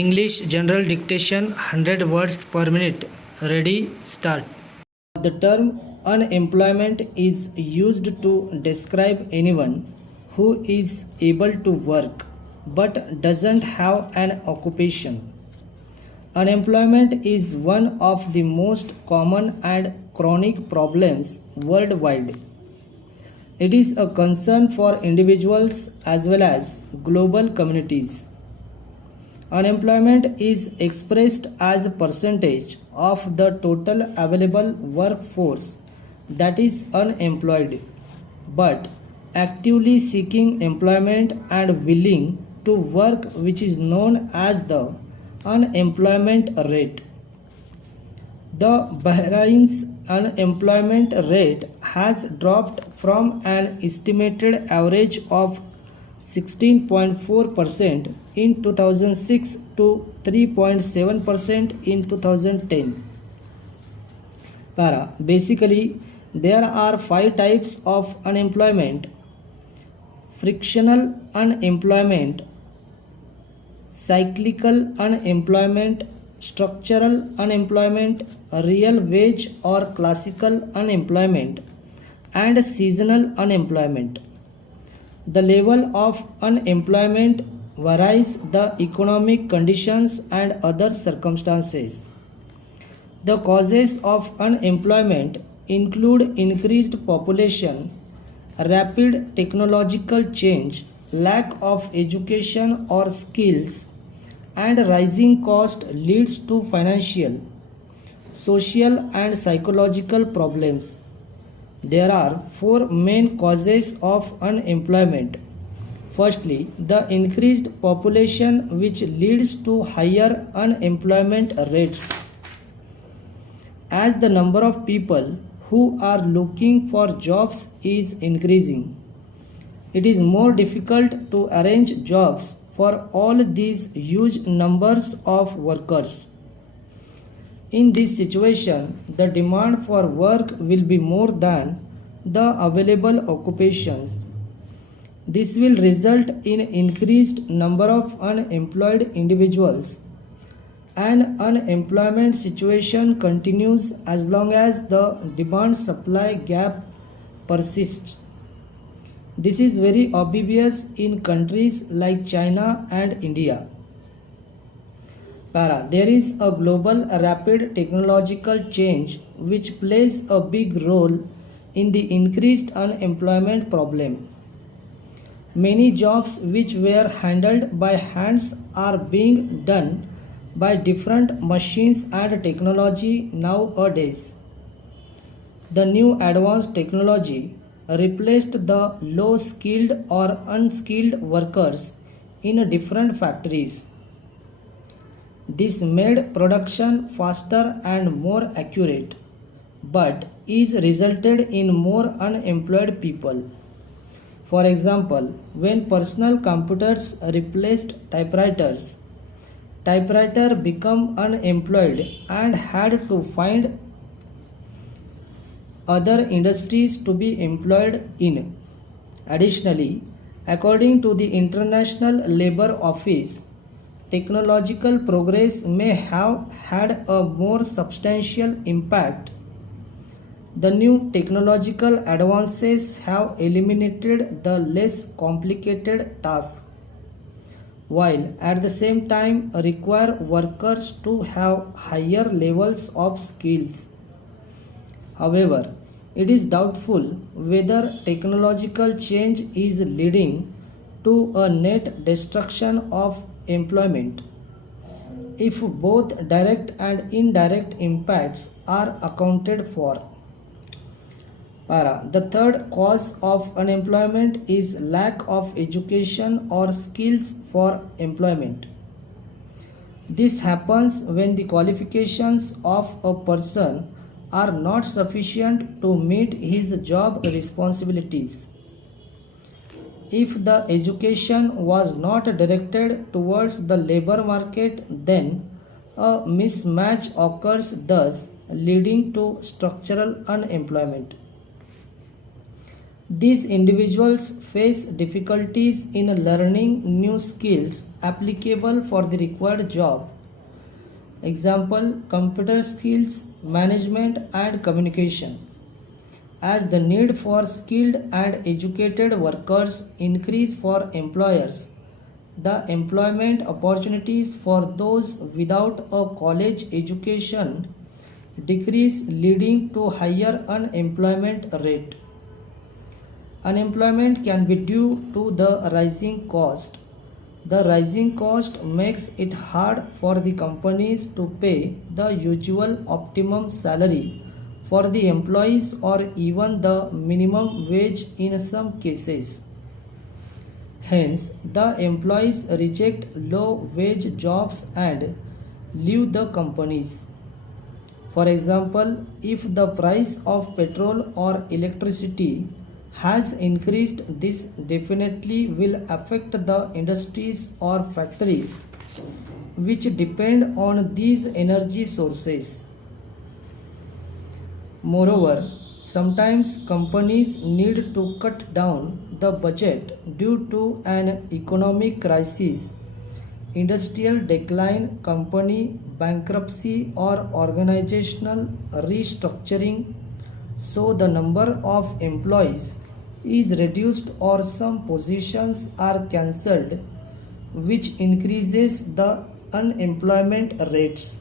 English general dictation 100 words per minute. Ready, start. The term unemployment is used to describe anyone who is able to work but doesn't have an occupation. Unemployment is one of the most common and chronic problems worldwide. It is a concern for individuals as well as global communities. Unemployment is expressed as a percentage of the total available workforce that is unemployed but actively seeking employment and willing to work, which is known as the unemployment rate. The Bahrain's unemployment rate has dropped from an estimated average of 16.4% in 2006 to 3.7% in 2010. Basically, there are five types of unemployment: frictional unemployment, cyclical unemployment, structural unemployment, real wage or classical unemployment, and seasonal unemployment. The level of unemployment varies the economic conditions and other circumstances. The causes of unemployment include increased population, rapid technological change, lack of education or skills, and rising cost leads to financial, social, and psychological problems. There are four main causes of unemployment. Firstly, the increased population, which leads to higher unemployment rates. As the number of people who are looking for jobs is increasing, it is more difficult to arrange jobs for all these huge numbers of workers. In this situation, the demand for work will be more than the available occupations. This will result in increased number of unemployed individuals. An unemployment situation continues as long as the demand-supply gap persists. This is very obvious in countries like China and India. There is a global rapid technological change which plays a big role in the increased unemployment problem. Many jobs which were handled by hands are being done by different machines and technology nowadays. The new advanced technology replaced the low-skilled or unskilled workers in different factories. This made production faster and more accurate, but is resulted in more unemployed people. For example, when personal computers replaced typewriters, typewriter became unemployed and had to find other industries to be employed in. Additionally, according to the International Labour Office, technological progress may have had a more substantial impact. The new technological advances have eliminated the less complicated tasks, while at the same time require workers to have higher levels of skills. However, it is doubtful whether technological change is leading to a net destruction of employment. If both direct and indirect impacts are accounted for. The third cause of unemployment is lack of education or skills for employment. This happens when the qualifications of a person are not sufficient to meet his job responsibilities. If the education was not directed towards the labor market, then a mismatch occurs, thus leading to structural unemployment. These individuals face difficulties in learning new skills applicable for the required job. Example, computer skills, management and communication. As the need for skilled and educated workers increase for employers, the employment opportunities for those without a college education decrease, leading to higher unemployment rate. Unemployment can be due to the rising cost. The rising cost makes it hard for the companies to pay the usual optimum salary for the employees or even the minimum wage in some cases. Hence, the employees reject low wage jobs and leave the companies. For example, if the price of petrol or electricity has increased, this definitely will affect the industries or factories which depend on these energy sources. Moreover, sometimes companies need to cut down the budget due to an economic crisis, industrial decline, company bankruptcy, or organizational restructuring, so the number of employees is reduced or some positions are cancelled, which increases the unemployment rates.